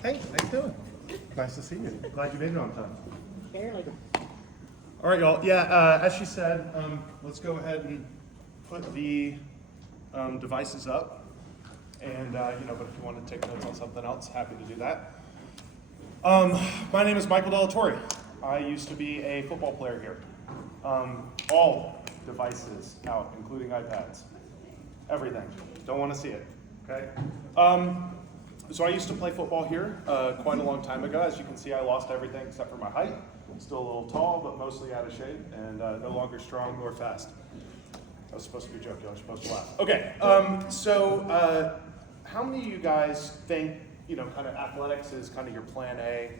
Hey, how you doing? Nice to see you. Glad you made it on time. Barely. All right, y'all. As she said, let's go ahead and put the devices up. And, but if you want to take notes on something else, happy to do that. My name is Michael Delatorre. I used to be a football player here. All devices out, including iPads. Everything. Don't want to see it. Okay? So I used to play football here quite a long time ago. As you can see, I lost everything except for my height. Still a little tall, but mostly out of shape, and no longer strong nor fast. That was supposed to be a joke. Y'all are supposed to laugh. Okay, how many of you guys think, kind of athletics is kind of your plan A,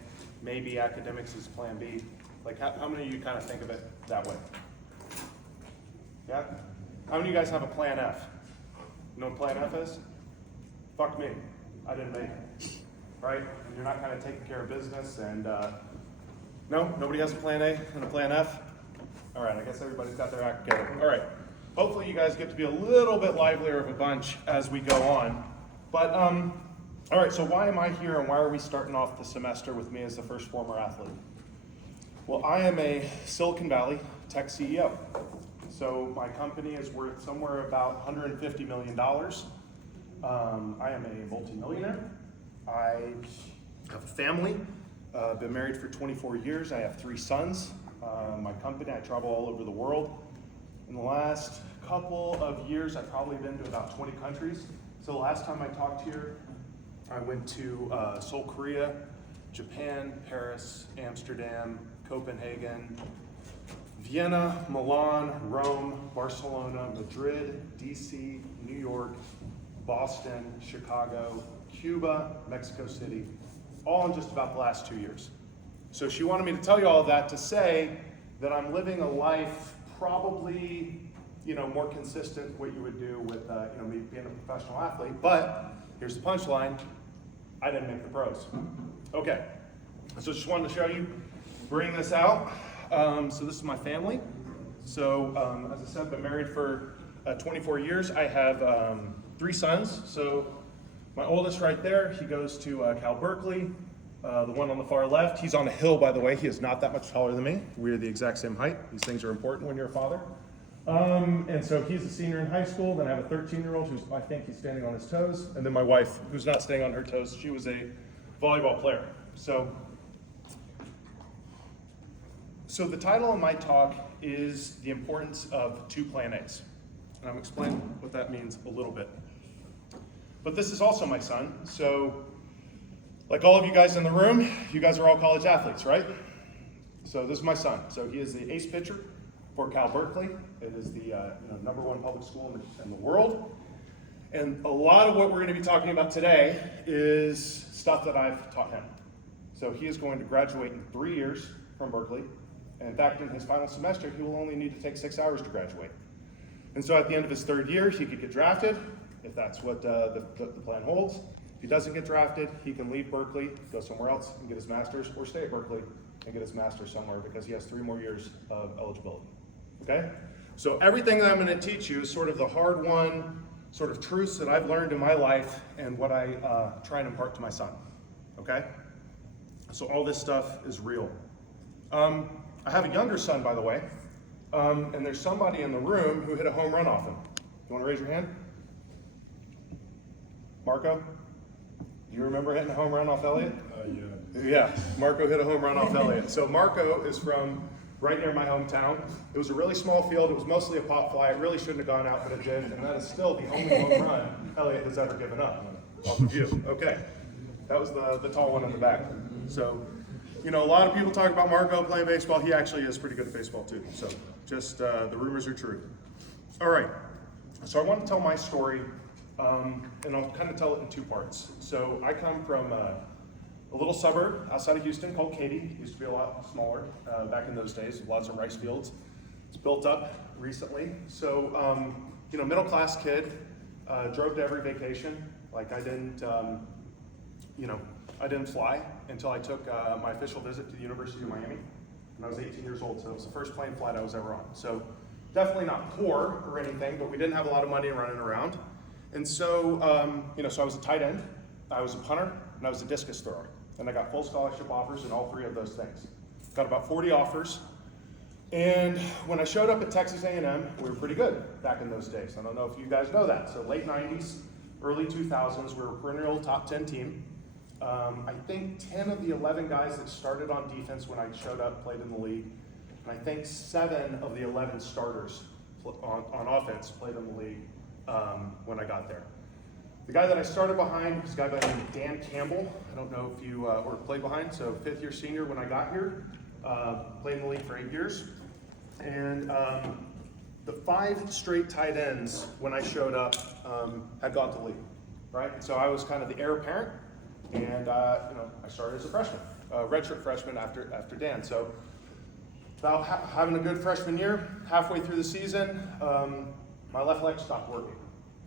maybe academics is plan B? Like, how many of you kind of think of it that way? Yeah? How many of you guys have a plan F? You know what plan F is? Fuck me. I didn't make it. Right? And you're not kind of taking care of business, and no? Nobody has a plan A and a plan F? All right, I guess everybody's got their act together. All right. Hopefully you guys get to be a little bit livelier of a bunch as we go on. But, all right, so why am I here and why are we starting off the semester with me as the first former athlete? Well, I am a Silicon Valley tech CEO. So my company is worth somewhere about $150 million. I am a multimillionaire. I have a family. Been married for 24 years. I have 3 sons. My company, I travel all over the world. In the last couple of years, I've probably been to about 20 countries. So the last time I talked here, I went to Seoul, Korea, Japan, Paris, Amsterdam, Copenhagen, Vienna, Milan, Rome, Barcelona, Madrid, DC, New York, Boston, Chicago, Cuba, Mexico City, all in just about the last 2 years. So she wanted me to tell you all of that to say that I'm living a life probably, more consistent with what you would do with, me being a professional athlete. But here's the punchline: I didn't make the pros. Okay, so just wanted to show you, bring this out. So this is my family. So as I said, been married for 24 years. I have 3 sons. So my oldest right there, he goes to Cal Berkeley. The one on the far left, he's on a hill, by the way. He is not that much taller than me. We're the exact same height. These things are important when you're a father. And so he's a senior in high school. Then I have a 13-year-old who's, I think he's standing on his toes. And then my wife, who's not standing on her toes. She was a volleyball player. So the title of my talk is The Importance of 2 Plan A's. And I'm going to explain what that means a little bit. But this is also my son. So like all of you guys in the room, you guys are all college athletes, right? So this is my son. So he is the ace pitcher for Cal Berkeley. It is the #1 public school in the world. And a lot of what we're going to be talking about today is stuff that I've taught him. So he is going to graduate in 3 years from Berkeley. And in fact, in his final semester, he will only need to take 6 hours to graduate. And so at the end of his 3rd year, he could get drafted, if that's what the plan holds. If he doesn't get drafted, he can leave Berkeley, go somewhere else and get his master's, or stay at Berkeley and get his master's somewhere because he has 3 more years of eligibility. Okay? So everything that I'm going to teach you is sort of the hard-won sort of truths that I've learned in my life and what I try and impart to my son. Okay? So all this stuff is real. I have a younger son, by the way, and there's somebody in the room who hit a home run off him. You want to raise your hand? Marco? Do you remember hitting a home run off Elliot? Yeah. Yeah, Marco hit a home run off Elliot. So Marco is from right near my hometown. It was a really small field. It was mostly a pop fly. It really shouldn't have gone out, but it did. And that is still the only home run Elliot has ever given up off of you. Okay, that was the tall one in the back. So, a lot of people talk about Marco playing baseball. He actually is pretty good at baseball too. So just the rumors are true. All right, so I want to tell my story, and I'll kind of tell it in 2 parts. So I come from a little suburb outside of Houston called Katy. It used to be a lot smaller back in those days, with lots of rice fields. It's built up recently. So, middle class kid, drove to every vacation. Like I didn't fly until I took my official visit to the University of Miami when I was 18 years old. So it was the first plane flight I was ever on. So definitely not poor or anything, but we didn't have a lot of money running around. And so, so I was a tight end, I was a punter, and I was a discus thrower. And I got full scholarship offers in all three of those things. Got about 40 offers. And when I showed up at Texas A&M, we were pretty good back in those days. I don't know if you guys know that. So late 90s, early 2000s, we were a perennial top 10 team. I think 10 of the 11 guys that started on defense when I showed up played in the league. And I think 7 of the 11 starters on offense played in the league when I got there. The guy that I started behind was a guy by the name of Dan Campbell. I don't know if you or played behind, so 5th year senior when I got here. Played in the league for 8 years. And the 5 straight tight ends when I showed up had gone to league, right? And so I was kind of the heir apparent, and I started as a freshman, redshirt freshman after Dan. So about having a good freshman year, halfway through the season, my left leg stopped working.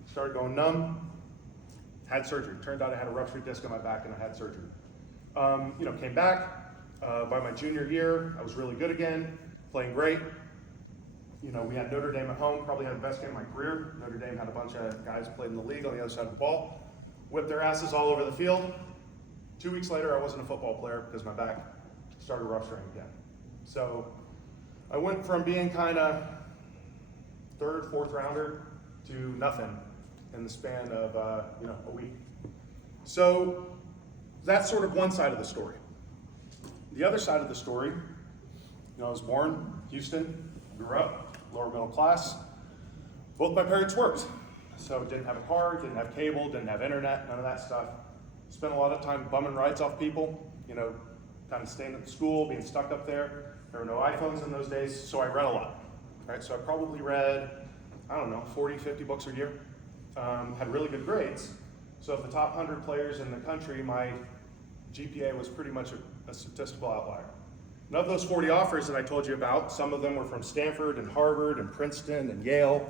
Started going numb, had surgery. Turned out I had a ruptured disc in my back and I had surgery. Came back. By my junior year, I was really good again, playing great. We had Notre Dame at home, probably had the best game of my career. Notre Dame had a bunch of guys who played in the league on the other side of the ball, whipped their asses all over the field. 2 weeks later, I wasn't a football player because my back started rupturing again. So I went from being kind of 3rd, 4th rounder to nothing in the span of a week. So that's sort of one side of the story. The other side of the story, I was born Houston, grew up, lower middle class. Both my parents worked. So didn't have a car, didn't have cable, didn't have internet, none of that stuff. Spent a lot of time bumming rides off people, kind of staying at the school, being stuck up there. There were no iPhones in those days, so I read a lot. Right? So I probably read, 40, 50 books a year. Had really good grades. So of the top 100 players in the country, my GPA was pretty much a statistical outlier. And of those 40 offers that I told you about, some of them were from Stanford and Harvard and Princeton and Yale,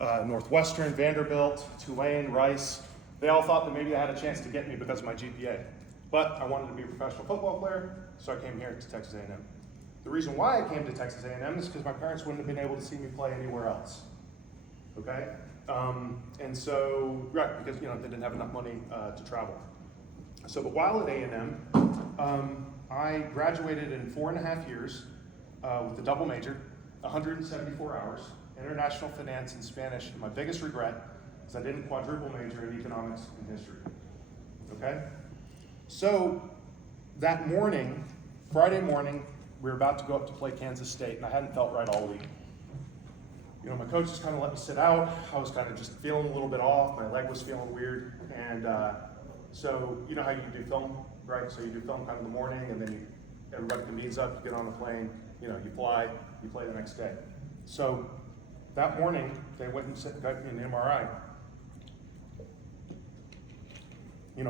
Northwestern, Vanderbilt, Tulane, Rice. They all thought that maybe they had a chance to get me because of my GPA. But I wanted to be a professional football player, so I came here to Texas A&M. The reason why I came to Texas A&M is because my parents wouldn't have been able to see me play anywhere else. Okay? And so, right, because they didn't have enough money to travel. So, but while at A&M, I graduated in 4.5 years with a double major, 174 hours, international finance and Spanish. And my biggest regret is I didn't quadruple major in economics and history. Okay? So that morning, Friday morning, we were about to go up to play Kansas State, and I hadn't felt right all week. My coach just kind of let me sit out. I was kind of just feeling a little bit off. My leg was feeling weird. And so you know how you do film, right? So you do film kind of in the morning, and then everybody convenes up, you get on a plane, you fly, you play the next day. So that morning, they went and got me an MRI.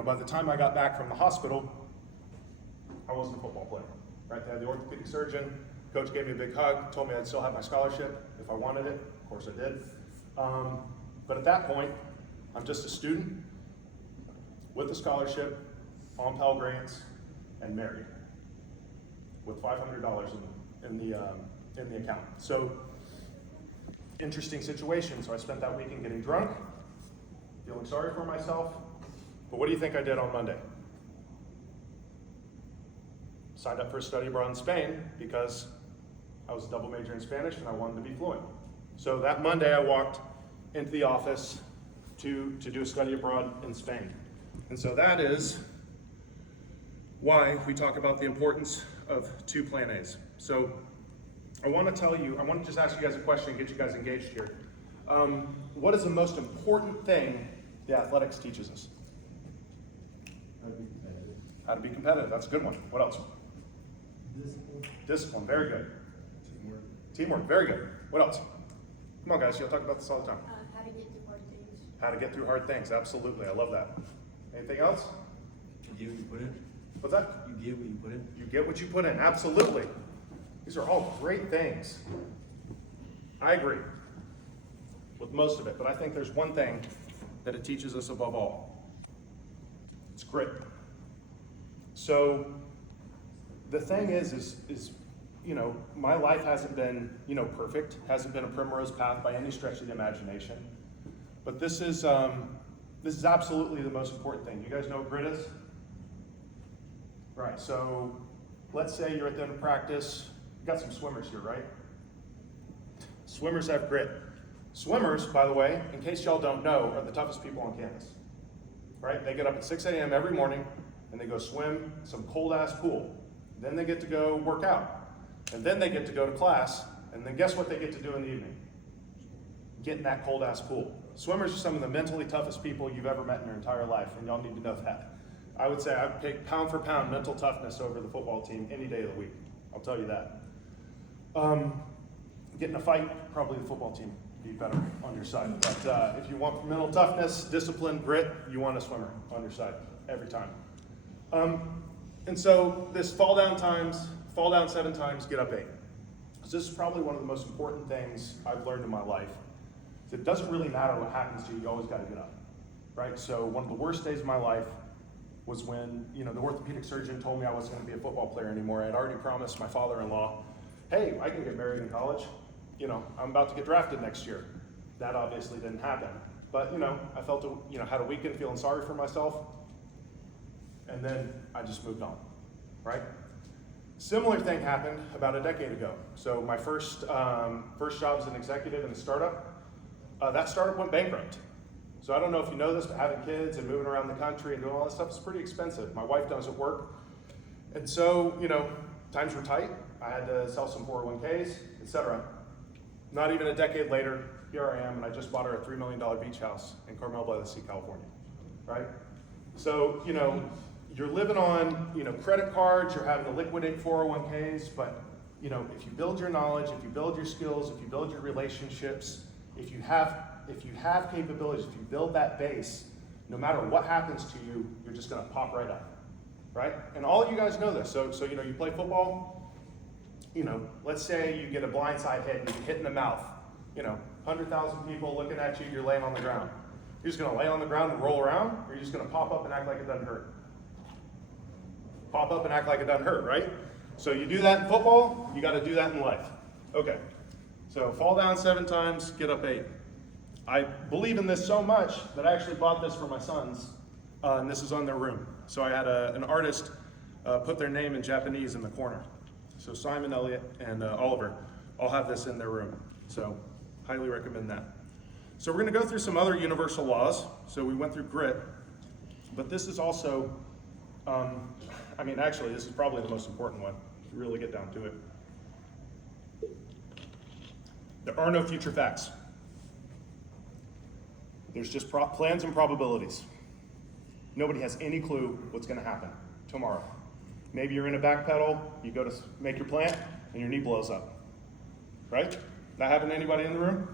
By the time I got back from the hospital, I wasn't a football player, right? They had the orthopedic surgeon. Coach gave me a big hug, told me I'd still have my scholarship if I wanted it. Of course I did. But at that point, I'm just a student with a scholarship, on Pell Grants, and married with $500 in the account. So, interesting situation. So I spent that weekend getting drunk, feeling sorry for myself. But what do you think I did on Monday? Signed up for a study abroad in Spain because I was a double major in Spanish and I wanted to be fluent. So that Monday I walked into the office to do a study abroad in Spain. And so that is why we talk about the importance of 2 Plan A's. So I want to just ask you guys a question and get you guys engaged here. What is the most important thing the athletics teaches us? How to be competitive. How to be competitive, that's a good one. What else? Discipline. Discipline, very good. Teamwork. Teamwork, very good. What else? Come on guys, you'll talk about this all the time. How to get through hard things. How to get through hard things, absolutely, I love that. Anything else? You get what you put in. What's that? You get what you put in. You get what you put in, absolutely. These are all great things. I agree with most of it, but I think there's one thing that it teaches us above all. It's grit. So the thing is my life hasn't been, perfect, hasn't been a primrose path by any stretch of the imagination. But this is absolutely the most important thing. You guys know what grit is? Right, so let's say you're at the end of practice, you got some swimmers here, right? Swimmers have grit. Swimmers, by the way, in case y'all don't know, are the toughest people on campus. Right? They get up at 6 a.m. every morning and they go swim some cold ass pool. Then they get to go work out. And then they get to go to class. And then guess what they get to do in the evening? Get in that cold ass pool. Swimmers are some of the mentally toughest people you've ever met in your entire life, and y'all need to know that. I would say I'd pick pound for pound mental toughness over the football team any day of the week. I'll tell you that. Get in a fight, probably the football team would be better on your side. But if you want mental toughness, discipline, grit, you want a swimmer on your side every time. And so this fall down 7 times, get up 8. So this is probably one of the most important things I've learned in my life. It doesn't really matter what happens to you, you always got to get up, right? So one of the worst days of my life was when, the orthopedic surgeon told me I wasn't going to be a football player anymore. I had already promised my father-in-law, hey, I can get married in college. I'm about to get drafted next year. That obviously didn't happen. But, I felt, had a weekend feeling sorry for myself. And then I just moved on, right? Similar thing happened about a decade ago. So my first job as an executive in a startup, that startup went bankrupt. So I don't know if you know this, but having kids and moving around the country and doing all this stuff is pretty expensive. My wife doesn't work. And so, times were tight. I had to sell some 401ks, etc. Not even a decade later, here I am, and I just bought her a $3 million beach house in Carmel by the Sea, California, right? So, you're living on, credit cards, you're having to liquidate 401ks, but, if you build your knowledge, if you build your skills, if you build your relationships, if you have capabilities, if you build that base, no matter what happens to you, you're just gonna pop right up, right? And all of you guys know this. So you play football, let's say you get a blindside hit and you get hit in the mouth. 100,000 people looking at you, you're laying on the ground. You're just gonna lay on the ground and roll around, or you're just gonna pop up and act like it doesn't hurt. Pop up and act like it doesn't hurt, right? So you do that in football, you gotta do that in life. Okay, so fall down 7 times, get up 8. I believe in this so much that I actually bought this for my sons, and this is on their room. So I had an artist put their name in Japanese in the corner. So Simon, Elliott, and Oliver all have this in their room. So highly recommend that. So we're gonna go through some other universal laws. So we went through grit, but this is also, actually this is probably the most important one, if you really get down to it. There are no future facts. There's just plans and probabilities. Nobody has any clue what's gonna happen tomorrow. Maybe you're in a back pedal, you go to make your plant, and your knee blows up, right? That happened to anybody in the room?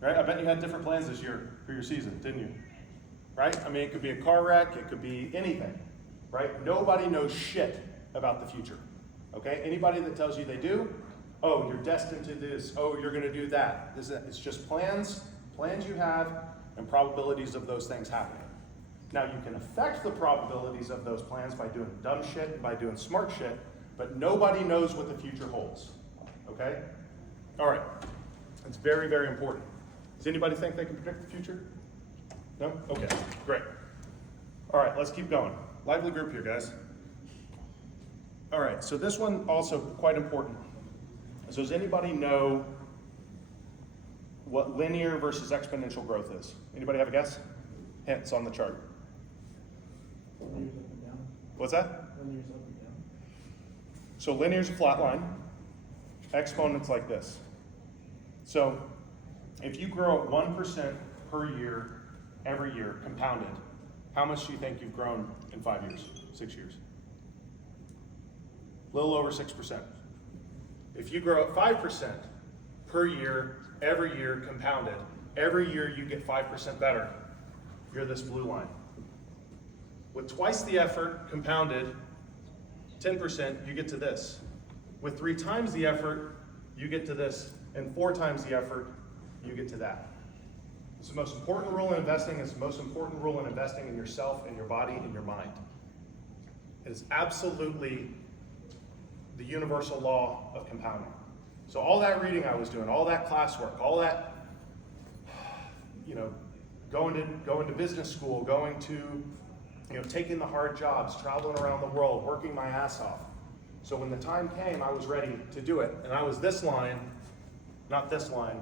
Right, I bet you had different plans this year for your season, didn't you? Right, it could be a car wreck, it could be anything, right? Nobody knows shit about the future, okay? Anybody that tells you they do, oh, you're destined to this, oh, you're gonna do that. It's just plans you have, and probabilities of those things happening. Now you can affect the probabilities of those plans by doing dumb shit and by doing smart shit, but nobody knows what the future holds, okay? All right, it's very, very important. Does anybody think they can predict the future? No? Okay, great. All right, let's keep going. Lively group here, guys. All right, so this one also quite important. So does anybody know what linear versus exponential growth is? Anybody have a guess? Hints on the chart. Linear's up and down. What's that? Linear's up and down. So linear's a flat line. Exponent's like this. So if you grow at 1% per year, every year, compounded, how much do you think you've grown in 5 years, 6 years? A little over 6%. If you grow at 5% per year, every year, compounded, every year you get 5% better, you're this blue line. With twice the effort, compounded, 10%, you get to this. With 3 times the effort, you get to this, and 4 times the effort, you get to that. It's the most important rule in investing. It's the most important rule in investing in yourself, in your body, in your mind. It is absolutely the universal law of compounding. So all that reading I was doing, all that classwork, all that, going to business school, going to taking the hard jobs, traveling around the world, working my ass off. So when the time came, I was ready to do it. And I was this line, not this line,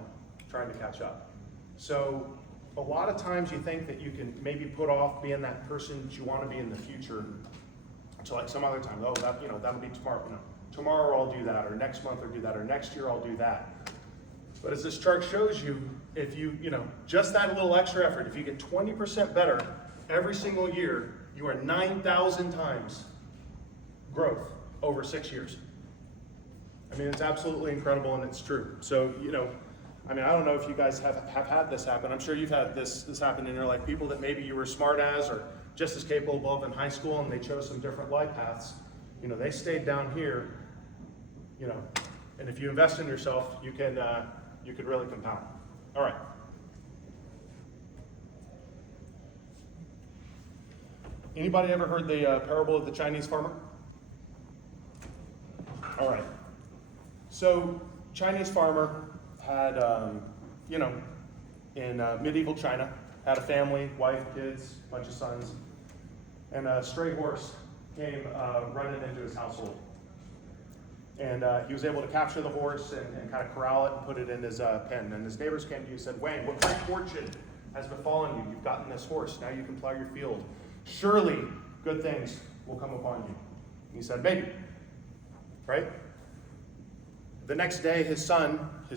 trying to catch up. So a lot of times you think that you can maybe put off being that person that you want to be in the future to like some other time. Oh, that'll be tomorrow. Tomorrow I'll do that, or next month I'll do that, or next year I'll do that. But as this chart shows you, if you just that little extra effort, if you get 20% better every single year, you are 9,000 times growth over 6 years. I mean, it's absolutely incredible, and it's true. So, I don't know if you guys have had this happen. I'm sure you've had this happen in your life. People that maybe you were smart as or just as capable of in high school, and they chose some different life paths. They stayed down here, and if you invest in yourself, you could really compound. All right. Anybody ever heard the parable of the Chinese farmer? All right. So, Chinese farmer had, in medieval China, had a family, wife, kids, bunch of sons, and a stray horse came running into his household. And he was able to capture the horse and kind of corral it and put it in his pen. And his neighbors came to you and said, Wayne, what great fortune has befallen you? You've gotten this horse. Now you can plow your field. Surely good things will come upon you. And he said, maybe. Right? The next day, his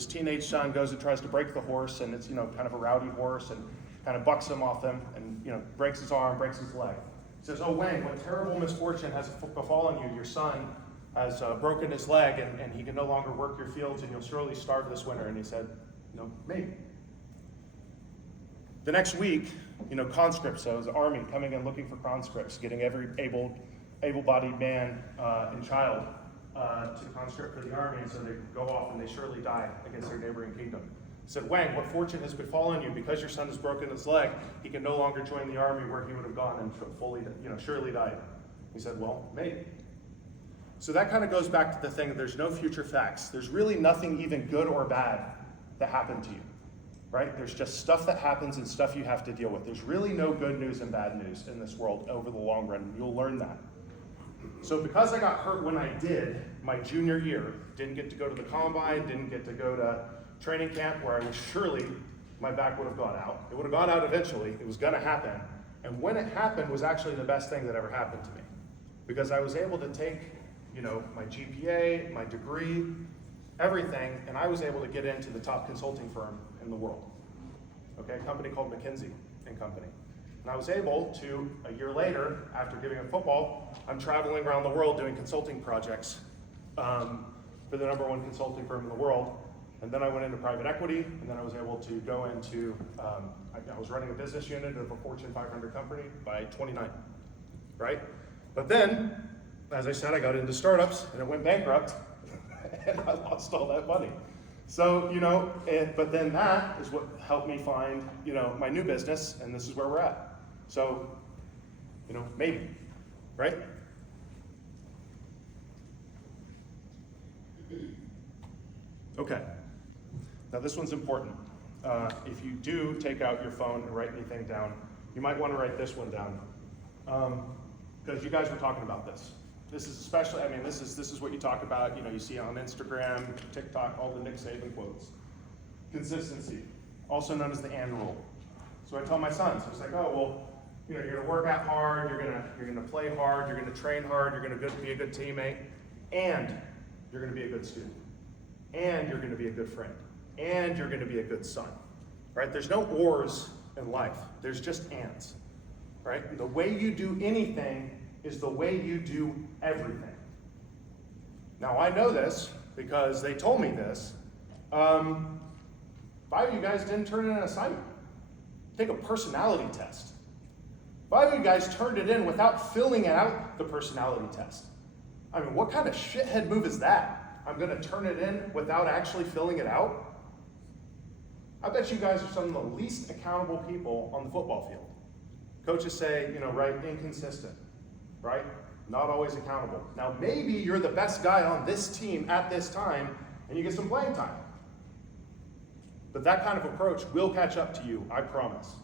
teenage son, goes and tries to break the horse, and it's, kind of a rowdy horse, and kind of bucks him off him, and, breaks his arm, breaks his leg. He says, oh, Wayne, what terrible misfortune has befallen you? Your son has broken his leg, and he can no longer work your fields, and you'll surely starve this winter. And he said, maybe. The next week, conscripts, so it was the army coming and looking for conscripts, getting every able-bodied man and child to conscript for the army, and so they go off and they surely die against their neighboring kingdom. He said, Wang, what fortune has befallen you? Because your son has broken his leg, he can no longer join the army where he would have gone and fully, surely died. He said, well, maybe. So that kind of goes back to the thing, there's no future facts. There's really nothing even good or bad that happened to you, right? There's just stuff that happens and stuff you have to deal with. There's really no good news and bad news in this world over the long run. You'll learn that. So because I got hurt when I did, my junior year, didn't get to go to the combine, didn't get to go to training camp where I was surely, my back would have gone out. It would have gone out eventually. It was going to happen. And when it happened was actually the best thing that ever happened to me. Because I was able to take, my GPA, my degree, everything, and I was able to get into the top consulting firm in the world. Okay, a company called McKinsey & Company. And I was able to, a year later, after giving up football, I'm traveling around the world doing consulting projects for the #1 consulting firm in the world. And then I went into private equity, and then I was able to go into, I was running a business unit of a Fortune 500 company by 29, right? But then, as I said, I got into startups, and it went bankrupt, and I lost all that money. So, but then that is what helped me find, my new business, and this is where we're at. So, maybe, right? Okay. Now this one's important. If you do take out your phone and write anything down, you might want to write this one down. Because you guys were talking about this. This is especially, this is what you talk about, you see on Instagram, TikTok, all the Nick Saban quotes. Consistency, also known as the and rule. So I tell my sons, I was like, oh, well, you're gonna work out hard, you're gonna play hard, you're gonna train hard, you're gonna be a good teammate, and you're gonna be a good student, and you're gonna be a good friend, and you're gonna be a good son, right? There's no ors in life, there's just ands, right? The way you do anything is the way you do everything. Now I know this because they told me this. 5 of you guys didn't turn in an assignment. Take a personality test. 5 of you guys turned it in without filling out the personality test. What kind of shithead move is that? I'm gonna turn it in without actually filling it out? I bet you guys are some of the least accountable people on the football field. Coaches say, right, inconsistent, right? Not always accountable. Now maybe you're the best guy on this team at this time and you get some playing time. But that kind of approach will catch up to you, I promise.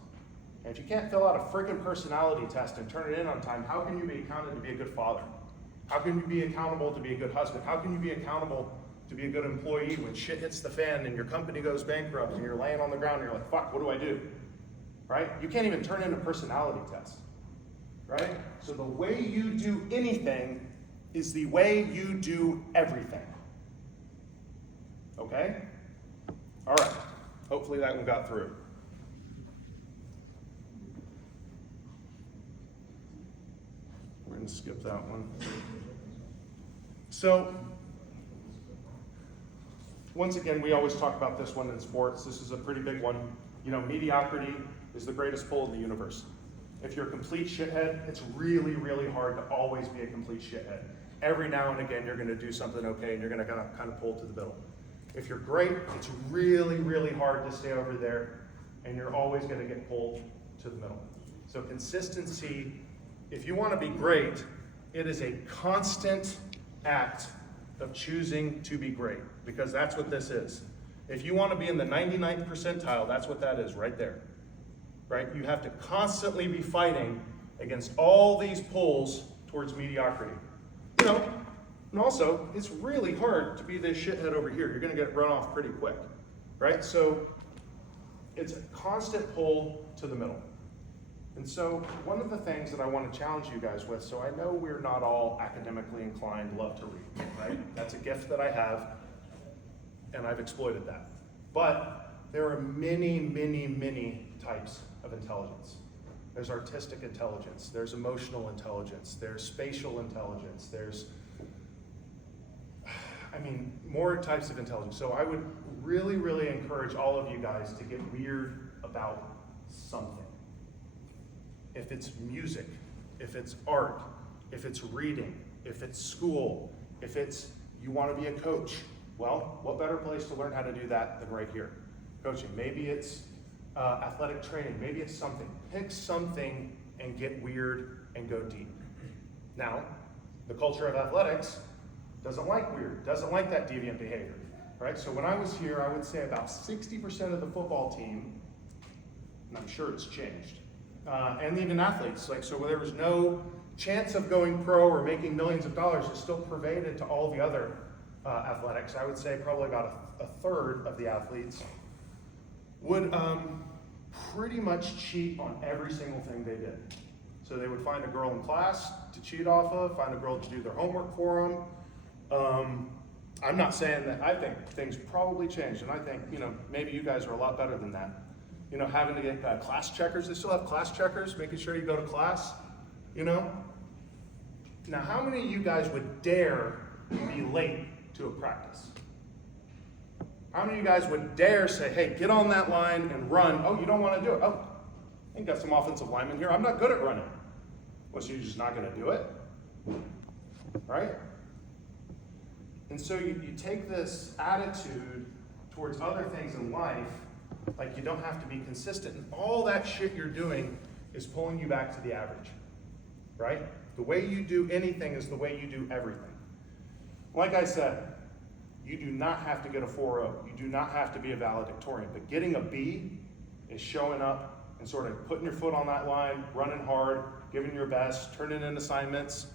And if you can't fill out a freaking personality test and turn it in on time, how can you be accounted to be a good father? How can you be accountable to be a good husband? How can you be accountable to be a good employee when shit hits the fan and your company goes bankrupt and you're laying on the ground and you're like, fuck, what do I do? Right? You can't even turn in a personality test. Right? So the way you do anything is the way you do everything. Okay? All right. Hopefully that one got through. We're going to skip that one. So, once again, we always talk about this one in sports. This is a pretty big one. You know, mediocrity is the greatest pull in the universe. If you're a complete shithead, it's really, really hard to always be a complete shithead. Every now and again, you're going to do something okay, and you're going to kind of pull to the middle. If you're great, it's really, really hard to stay over there, and you're always going to get pulled to the middle. So consistency, if you want to be great, it is a constant act of choosing to be great, because that's what this is. If you want to be in the 99th percentile, that's what that is right there. Right? You have to constantly be fighting against all these pulls towards mediocrity. You know, and also, it's really hard to be this shithead over here. You're going to get run off pretty quick. Right? So, it's a constant pull to the middle. And so, one of the things that I want to challenge you guys with, so I know we're not all academically inclined, love to read, right? That's a gift that I have, and I've exploited that. But there are many, many, many types of intelligence. There's artistic intelligence, there's emotional intelligence, there's spatial intelligence, there's, more types of intelligence. So I would really, really encourage all of you guys to get weird about something. If it's music, if it's art, if it's reading, if it's school, if it's you want to be a coach, well, what better place to learn how to do that than right here? Coaching. Maybe it's athletic training, maybe it's something. Pick something and get weird and go deep. Now, the culture of athletics doesn't like weird, doesn't like that deviant behavior, right? So when I was here, I would say about 60% of the football team, and I'm sure it's changed, and even athletes, so where there was no chance of going pro or making millions of dollars, is still pervaded to all the other athletics. I would say probably about a third of the athletes would pretty much cheat on every single thing they did. So they would find a girl in class to cheat off of, find a girl to do their homework for them. I'm not saying that. I think things probably changed, and I think, maybe you guys are a lot better than that. Having to get class checkers. They still have class checkers, making sure you go to class, Now, how many of you guys would dare be late to a practice? How many of you guys would dare say, hey, get on that line and run? Oh, you don't want to do it? Oh, I got some offensive linemen here. I'm not good at running. Well, so you're just not going to do it? Right? And so you take this attitude towards other things in life, like you don't have to be consistent. And all that shit you're doing is pulling you back to the average. Right? The way you do anything is the way you do everything. Like I said, you do not have to get a 4.0. You do not have to be a valedictorian. But getting a B is showing up and sort of putting your foot on that line, running hard, giving your best, turning in assignments.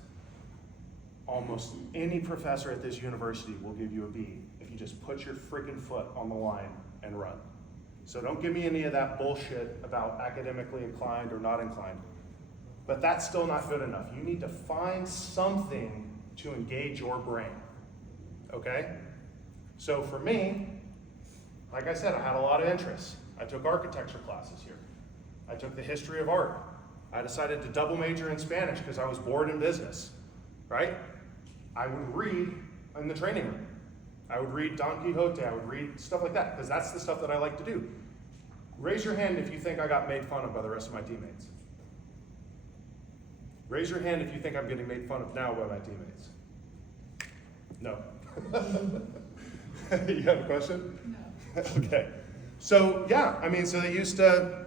Almost any professor at this university will give you a B if you just put your freaking foot on the line and run. So don't give me any of that bullshit about academically inclined or not inclined. But that's still not good enough. You need to find something to engage your brain. Okay? So for me, like I said, I had a lot of interests. I took architecture classes here. I took the history of art. I decided to double major in Spanish because I was bored in business, right? I would read in the training room. I would read Don Quixote. I would read stuff like that because that's the stuff that I like to do. Raise your hand if you think I got made fun of by the rest of my teammates. Raise your hand if you think I'm getting made fun of now by my teammates. No. You have a question? No. Okay. So, yeah, so they used to,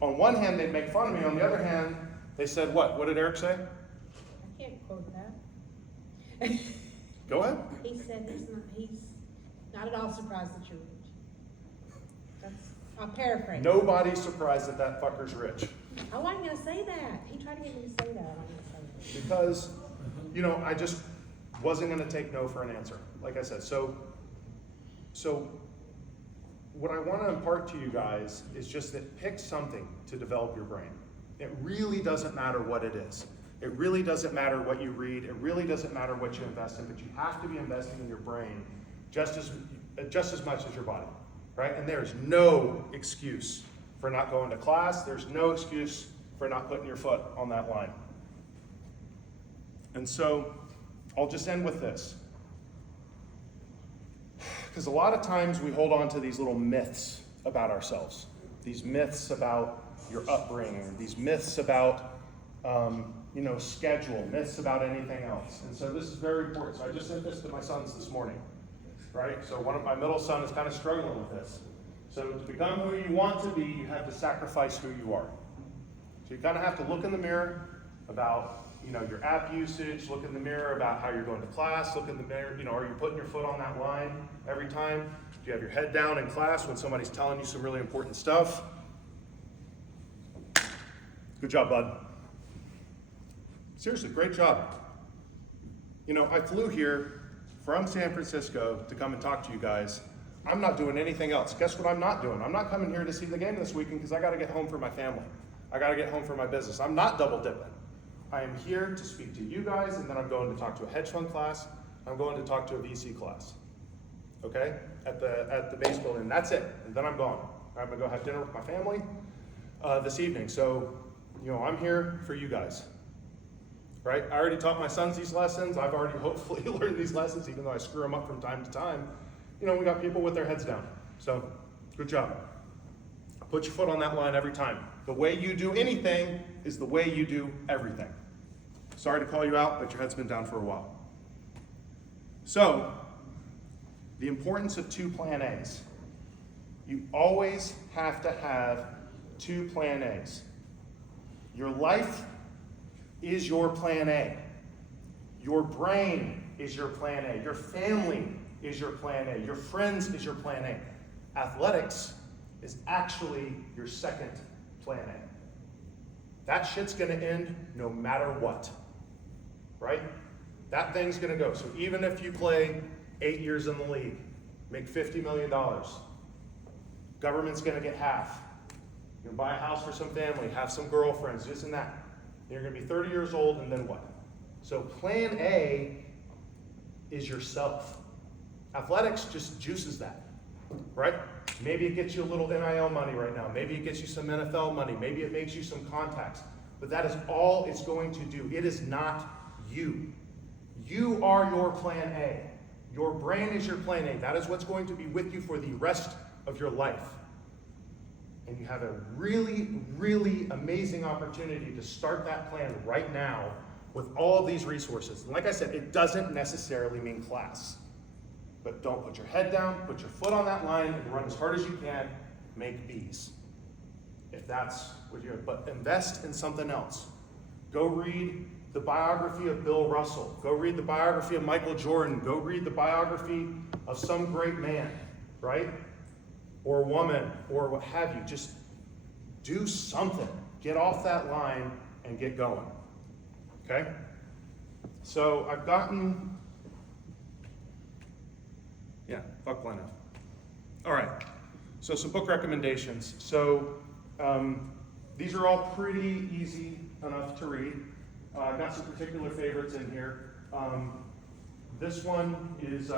on one hand they'd make fun of me, on the other hand, they said what? What did Eric say? I can't quote that. Go ahead. He said he's not at all surprised that you're rich. I'll paraphrase. Nobody's surprised that that fucker's rich. I wasn't gonna say that. He tried to get me to say that. I wasn't gonna say Because, you know, I just wasn't gonna take no for an answer, like I said. So what I wanna impart to you guys is just that pick something to develop your brain. It really doesn't matter what it is. It really doesn't matter what you read. It really doesn't matter what you invest in, but you have to be investing in your brain just as much as your body, right? And there's no excuse for not going to class. There's no excuse for not putting your foot on that line. And so I'll just end with this. Because a lot of times we hold on to these little myths about ourselves, these myths about your upbringing, these myths about schedule, myths about anything else. And so this is very important. So I just sent this to my sons this morning, right? So my middle son is kind of struggling with this. So to become who you want to be, you have to sacrifice who you are. So you kind of have to look in the mirror about your app usage, look in the mirror about how you're going to class, look in the mirror, are you putting your foot on that line every time? Do you have your head down in class when somebody's telling you some really important stuff? Good job, bud. Seriously, great job. I flew here from San Francisco to come and talk to you guys. I'm not doing anything else. Guess what I'm not doing? I'm not coming here to see the game this weekend because I got to get home for my family. I got to get home for my business. I'm not double dipping. I am here to speak to you guys, and then I'm going to talk to a hedge fund class. I'm going to talk to a VC class, okay, at the base building. That's it, and then I'm gone. I'm gonna go have dinner with my family this evening. So, I'm here for you guys, right? I already taught my sons these lessons. I've already hopefully learned these lessons, even though I screw them up from time to time. We got people with their heads down. So, good job. Put your foot on that line every time. The way you do anything is the way you do everything. Sorry to call you out, but your head's been down for a while. So, the importance of 2 plan A's. You always have to have 2 plan A's. Your life is your plan A. Your brain is your plan A. Your family is your plan A. Your friends is your plan A. Athletics is actually your second plan A. That shit's gonna end no matter what, right? That thing's gonna go. So even if you play 8 years in the league, make $50 million, government's gonna get half. You're gonna buy a house for some family, have some girlfriends, this and that. You're gonna be 30 years old, and then what? So plan A is yourself. Athletics just juices that, right? Maybe it gets you a little NIL money right now. Maybe it gets you some NFL money. Maybe it makes you some contacts. But that is all it's going to do. It is not you. You are your plan A. Your brain is your plan A. That is what's going to be with you for the rest of your life. And you have a really, really amazing opportunity to start that plan right now with all of these resources. And like I said, it doesn't necessarily mean class. But don't put your head down, put your foot on that line, and run as hard as you can, make B's. If that's what you're, but invest in something else. Go read the biography of Bill Russell. Go read the biography of Michael Jordan. Go read the biography of some great man, right? Or woman, or what have you. Just do something. Get off that line and get going, okay? So I've gotten, fuck Glenn F. All right, so some book recommendations. So these are all pretty easy enough to read. I've got some particular favorites in here. This one is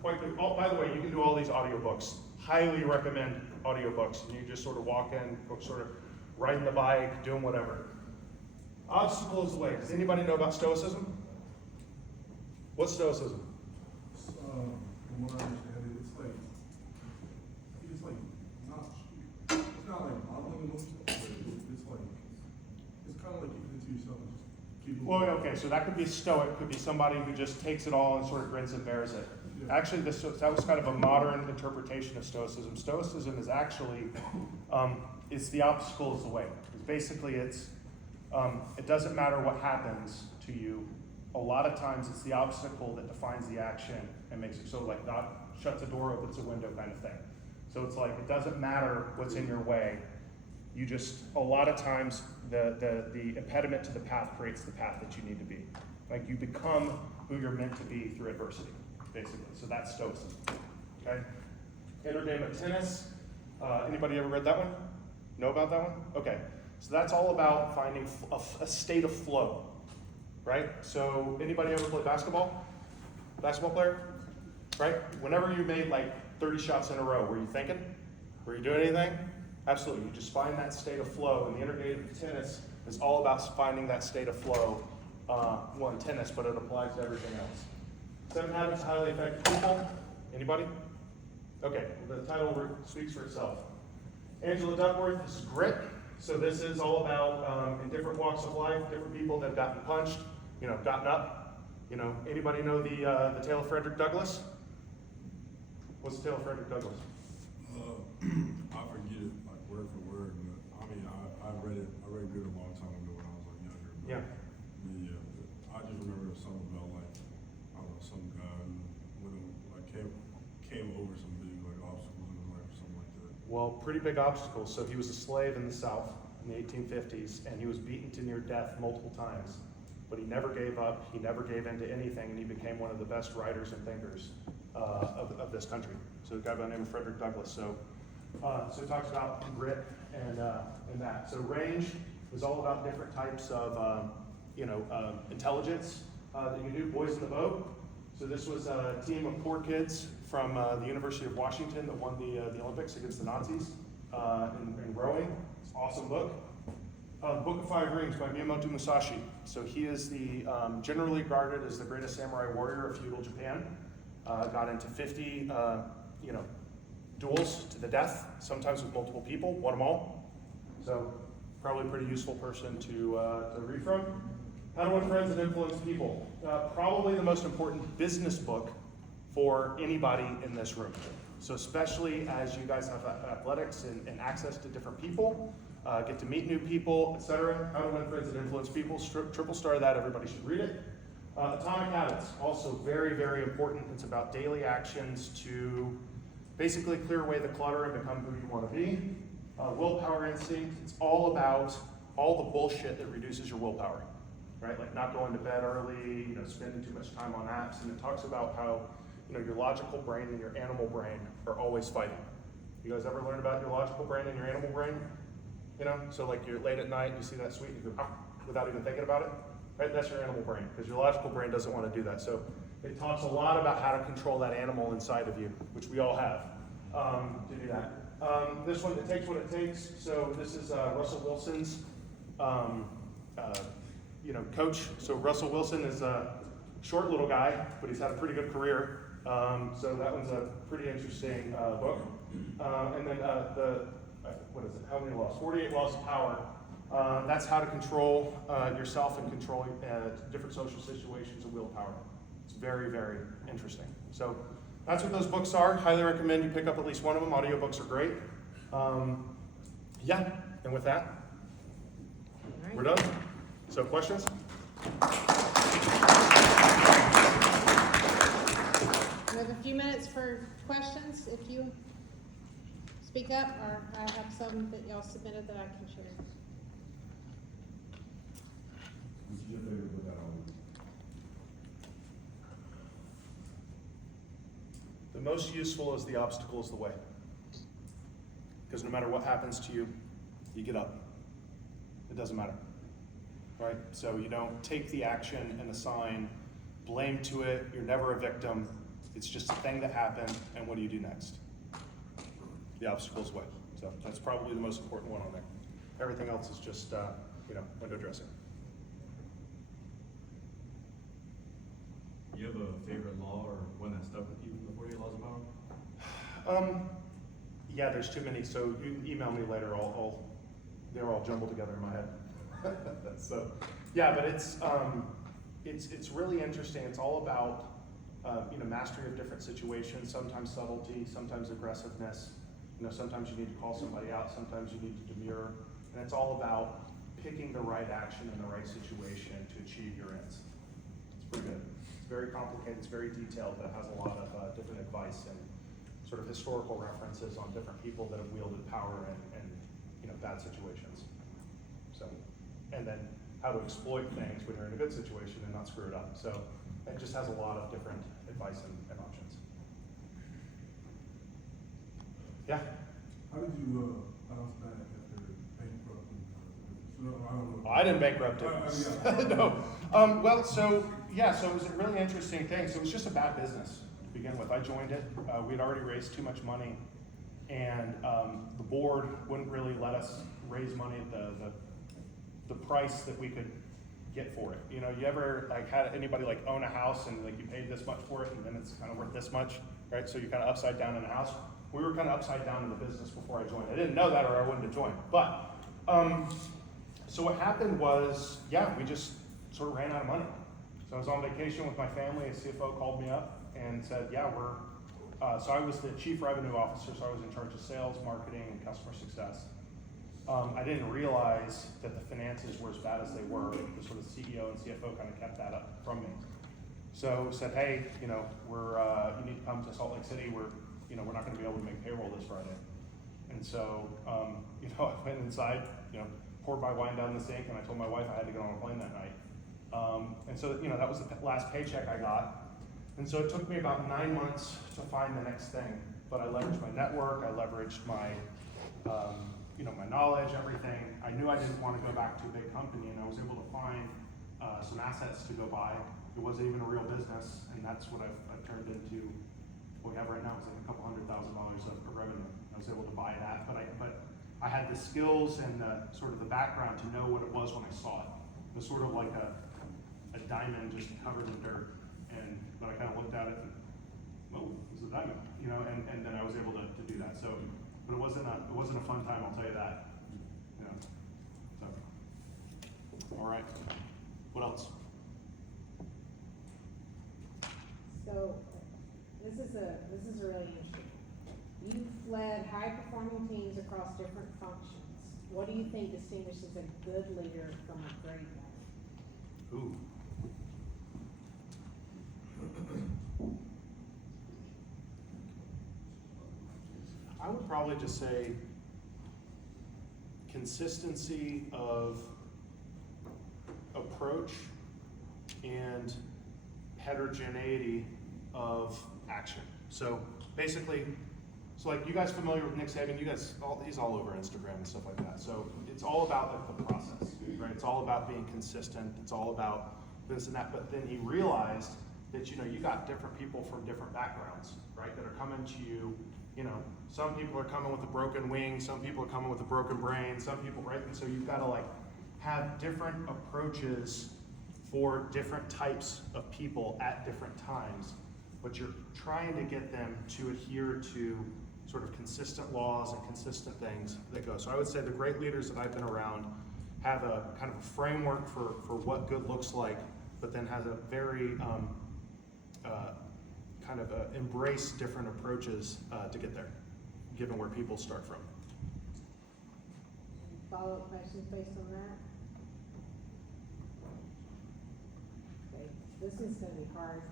quite good. Oh, by the way, you can do all these audiobooks. Highly recommend audiobooks. You just sort of walk in, sort of riding the bike, doing whatever. Obstacle is the way. Does anybody know about Stoicism? What's Stoicism? From what I understand, it's not like modeling emotions, but it's kind of like keeping it to yourself and just keep it. Well, okay, so that could be Stoic, could be somebody who just takes it all and sort of grins and bears it. Yeah. Actually, that was kind of a modern interpretation of Stoicism. Stoicism is actually, it's the obstacle is the way. Basically, it doesn't matter what happens to you. A lot of times it's the obstacle that defines the action and makes it so like God shuts a door, opens a window kind of thing. So it's like, it doesn't matter what's in your way. You just, a lot of times, the impediment to the path creates the path that you need to be. Like, you become who you're meant to be through adversity, basically. So that's Stoicism, okay? Inner Game of Tennis. Anybody ever read that one? Know about that one? Okay. So that's all about finding a state of flow, right? So anybody ever play basketball? Basketball player? Right? Whenever you made like 30 shots in a row, were you thinking? Were you doing anything? Absolutely. You just find that state of flow. And the Inner Game of Tennis is all about finding that state of flow. Well, in tennis, but it applies to everything else. 7 Habits of Highly Effective People. Anybody? Okay, well, the title speaks for itself. Angela Duckworth, this is Grit. So this is all about, in different walks of life, different people that have gotten punched, gotten up. Anybody know the tale of Frederick Douglass? What's the tale of Frederick Douglass? I forget it like word for word, but I mean, I read it a long time ago when I was like younger. But, Yeah. I just remember something about like, I don't know, some guy who came over some big like obstacles in his life or something like that. Well, pretty big obstacles. So he was a slave in the South in the 1850s, and he was beaten to near death multiple times. But he never gave up. He never gave in to anything, and he became one of the best writers and thinkers of this country. So a guy by the name of Frederick Douglass. So it talks about grit and that. So range is all about different types of intelligence that you do. Boys in the Boat. So this was a team of poor kids from the University of Washington that won the Olympics against the Nazis in rowing. It's an awesome book. Book of Five Rings by Miyamoto Musashi. So he is the generally regarded as the greatest samurai warrior of feudal Japan. Got into 50 duels to the death, sometimes with multiple people, won them all. So probably a pretty useful person to read from. How to Win Friends and Influence People. Probably the most important business book for anybody in this room. So especially as you guys have athletics and access to different people, get to meet new people, etc. How to Win Friends and Influence People. Triple star that, everybody should read it. Atomic Habits, also very, very important. It's about daily actions to basically clear away the clutter and become who you want to be. Willpower Instinct, it's all about all the bullshit that reduces your willpower, right? Like not going to bed early, spending too much time on apps, and it talks about how your logical brain and your animal brain are always fighting. You guys ever learn about your logical brain and your animal brain? So like you're late at night, you see that sweet, and you go, without even thinking about it, right? That's your animal brain, because your logical brain doesn't want to do that. So it talks a lot about how to control that animal inside of you, which we all have, to do that. This one, It Takes What It Takes. So this is Russell Wilson's, coach. So Russell Wilson is a short little guy, but he's had a pretty good career. So that one's a pretty interesting book. And then How many laws? 48 Laws of Power. That's how to control yourself and control different social situations and willpower. It's very, very interesting. So that's what those books are. Highly recommend you pick up at least one of them. Audiobooks are great. And with that, we're done. So questions? We have a few minutes for questions. If you speak up, or I have some that y'all submitted that I can share. What's your favorite book out of The most useful is The Obstacle is the Way. Because no matter what happens to you, you get up. It doesn't matter. Right? So you don't take the action and assign blame to it. You're never a victim. It's just a thing that happened, and what do you do next? The obstacle is the way. So that's probably the most important one on there. Everything else is just, window dressing. You have a favorite law or one that stuck with you from the 48 Laws of Power? Yeah, there's too many, so you can email me later. They're all jumbled together in my head. So, yeah, but it's really interesting. It's all about mastery of different situations. Sometimes subtlety, sometimes aggressiveness. Sometimes you need to call somebody out. Sometimes you need to demur, and it's all about picking the right action in the right situation to achieve your ends. It's pretty good. It's very complicated. It's very detailed, but it has a lot of different advice and sort of historical references on different people that have wielded power in bad situations. So, and then how to exploit things when you're in a good situation and not screw it up. So it just has a lot of different advice and options. Yeah. How did you bounce back after bankrupting? No, I don't know. I didn't bankrupt it. Yeah. No. Well, so it was a really interesting thing. So it was just a bad business to begin with. I joined it. We had already raised too much money, and the board wouldn't really let us raise money at the price that we could get for it. You know, you ever like had anybody like own a house and like you paid this much for it, and then it's kind of worth this much, right? So you're kind of upside down in the house. We were kind of upside down in the business before I joined. I didn't know that, or I wouldn't have joined. But so what happened was, we just sort of ran out of money. So I was on vacation with my family. A CFO called me up and said, so I was the chief revenue officer, so I was in charge of sales, marketing, and customer success. I didn't realize that the finances were as bad as they were. The sort of CEO and CFO kind of kept that up from me. So said, hey, you need to come to Salt Lake City. We're not going to be able to make payroll this Friday. And so, I went inside, poured my wine down the sink, and I told my wife I had to get on a plane that night. And so, that was the last paycheck I got. And so it took me about 9 months to find the next thing. But I leveraged my network, I leveraged my, my knowledge, everything. I knew I didn't want to go back to a big company, and I was able to find some assets to go buy. It wasn't even a real business, and that's what I've turned into. What we have right now is like a couple $100,000 of revenue. I was able to buy it at, but I had the skills and the sort of the background to know what it was when I saw it. It was sort of like a diamond just covered in dirt, but I kind of looked at it and, oh, it's a diamond, and then I was able to do that. So, but it wasn't a fun time, I'll tell you that. So, all right, what else? So, this is really interesting. You've led high-performing teams across different functions. What do you think distinguishes a good leader from a great one? Ooh. I would probably just say consistency of approach and heterogeneity of action. So basically, like you guys familiar with Nick Saban? He's all over Instagram and stuff like that. So it's all about like the process, right? It's all about being consistent. It's all about this and that. But then he realized that you got different people from different backgrounds, right? That are coming to you. Some people are coming with a broken wing. Some people are coming with a broken brain. Some people, right? And so you've got to like have different approaches for different types of people at different times, but you're trying to get them to adhere to sort of consistent laws and consistent things that go. So I would say the great leaders that I've been around have a kind of a framework for what good looks like, but then has a very embrace different approaches to get there, given where people start from. Follow-up questions based on that? Okay, this one's gonna be hard.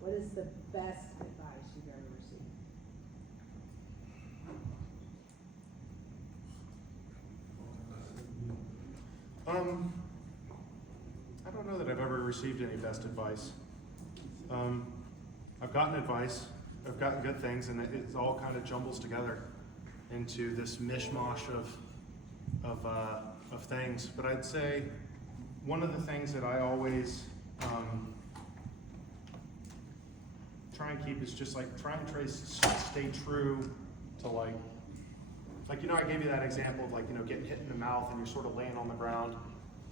What is the best advice you've ever received? I don't know that I've ever received any best advice. I've gotten advice, I've gotten good things, and it all kind of jumbles together into this mishmash of things. But I'd say one of the things that I always try and keep is just like try and stay true to like I gave you that example of getting hit in the mouth and you're sort of laying on the ground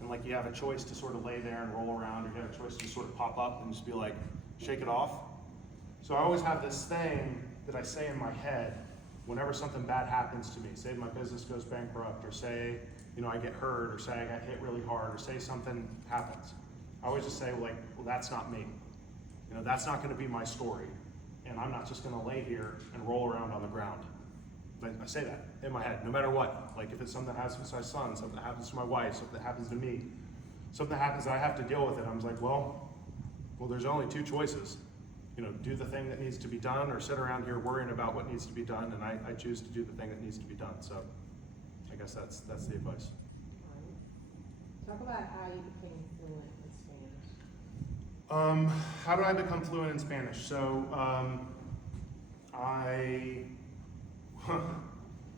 and like you have a choice to sort of lay there and roll around, or you have a choice to sort of pop up and just be like, shake it off. So I always have this thing that I say in my head whenever something bad happens to me. Say my business goes bankrupt, or say, I get hurt, or say I got hit really hard, or say something happens. I always just say well, that's not me. That's not gonna be my story. And I'm not just gonna lay here and roll around on the ground. I say that in my head, no matter what. Like if it's something that happens to my son, something that happens to my wife, something that happens to me, something that happens that I have to deal with it, I'm like, well, there's only two choices. do the thing that needs to be done or sit around here worrying about what needs to be done, and I choose to do the thing that needs to be done, so I guess that's the advice. Talk about how you became fluent in Spanish. How did I become fluent in Spanish? So,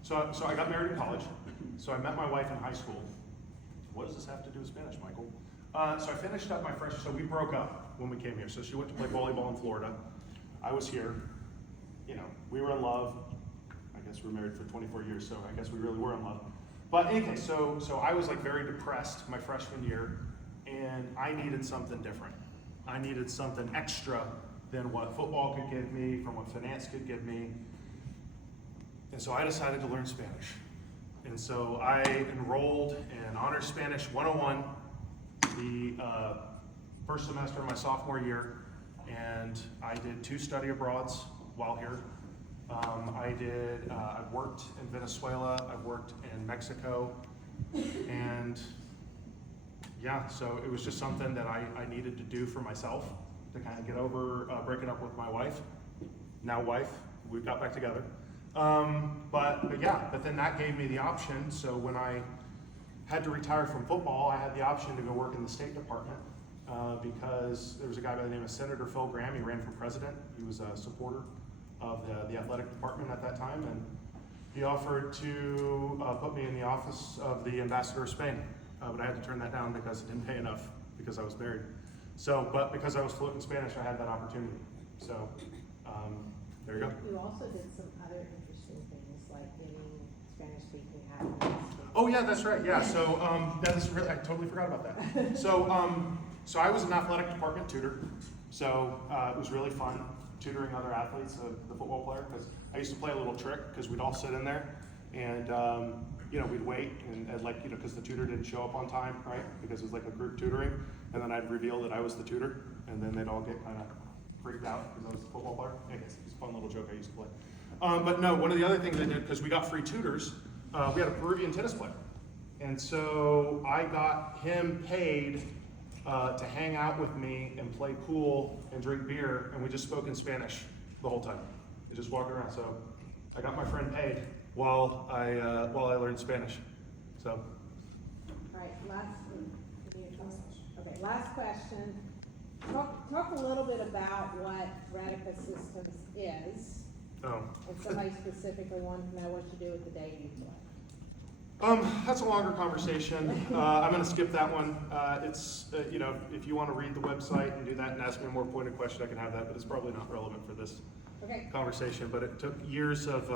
so I got married in college. So I met my wife in high school. What does this have to do with Spanish, Michael? So I finished up my freshman, so we broke up when we came here. So she went to play volleyball in Florida. I was here. We were in love. I guess we were married for 24 years, so I guess we really were in love. But anyway, so I was like very depressed my freshman year, and I needed something different. I needed something extra than what football could give me, from what finance could give me. And so I decided to learn Spanish. And so I enrolled in Honors Spanish 101 the first semester of my sophomore year, and I did 2 study abroads while here. I worked in Venezuela, I worked in Mexico, and yeah, so it was just something that I needed to do for myself to kind of get over breaking up with my wife, now wife, we got back together. But then that gave me the option, so when I had to retire from football, I had the option to go work in the State Department because there was a guy by the name of Senator Phil Gramm. He ran for president. He was a supporter of the athletic department at that time, and he offered to put me in the office of the ambassador of Spain. But I had to turn that down because it didn't pay enough because I was married. So, but because I was fluent in Spanish, I had that opportunity. So, there you go. You also did some other interesting things, like getting Spanish-speaking athletes. Oh yeah, that's right. Yeah, so that's really, I totally forgot about that. So so I was an athletic department tutor. So it was really fun tutoring other athletes, the football player, because I used to play a little trick because we'd all sit in there and we'd wait and because the tutor didn't show up on time, right? Because it was like a group tutoring, and then I'd reveal that I was the tutor, and then they'd all get kind of freaked out because I was the football player. Anyways, it's a fun little joke I used to play. But no, one of the other things I did, because we got free tutors, we had a Peruvian tennis player. And so I got him paid to hang out with me and play pool and drink beer, and we just spoke in Spanish the whole time. We just walked around. So I got my friend paid while I learned Spanish. So. All right, last question. Talk a little bit about what Radica Systems is. Oh. If somebody specifically wanted to know what you do with the data you collect. That's a longer conversation. I'm going to skip that one. It's, if you want to read the website and do that and ask me a more pointed question, I can have that, but it's probably not relevant for this conversation. But it took years of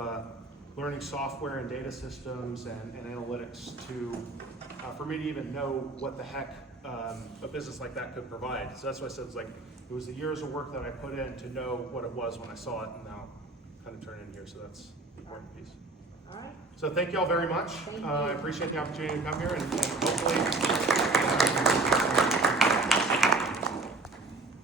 learning software and data systems and analytics for me to even know what the heck a business like that could provide. So that's why I said it was the years of work that I put in to know what it was when I saw it, and now kind of turn in here. So that's the important piece. All right. So thank you all very much. Thank you. I appreciate the opportunity to come here, and hopefully